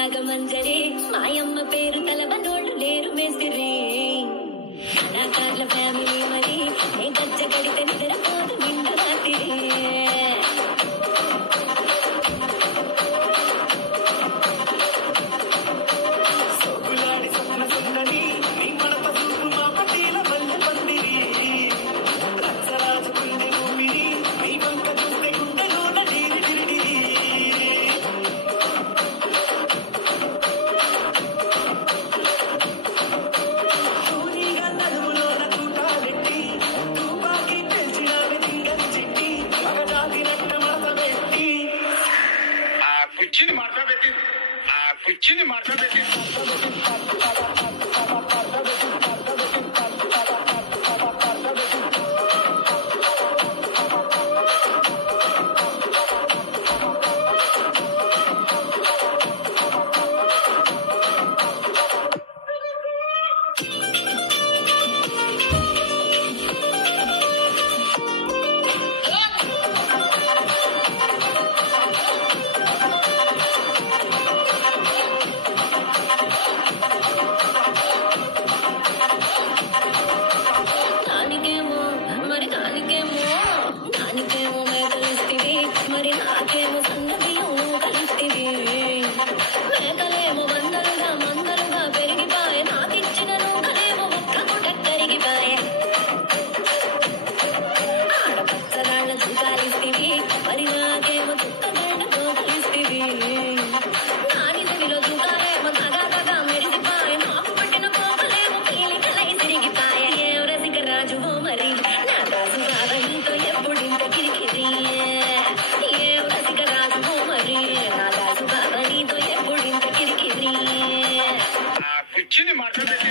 నాగమంజరి మాయమ్మ పేరు తలవనోళ్ళు లేరు మేస్తిరి కళాకారుల ఫ్యామిలీ మరి నే గజ్జ కడితే నిద్రపోదు నిండు రాత్రి కుర్చీని మాట్లాడబెట్టి మరి నాకేమో సన్నబియ్యం కలిస్తివి మేకలేమో మందలుగా పెరిగిపాయే నాకిచ్చిన నూకలేమో ఒక్క పూట కరిగిపాయే ఆడపచ్చరాళ్ళ చుట్టాలిస్తివి మరి నాకేమో చుక్కగండ కోకలిస్తివి నానిదిలో చుట్టాలేమో తగా మెరిసిపాయే నాకు పట్టిన కోకలేమో పీలికలై తిరిగిపాయే ఏం రసిక రాజువో మరి నా కాసు బాధ నీతో ఎప్పుడింత కిరికిరి కుర్చీని మాట్లాడబెట్టి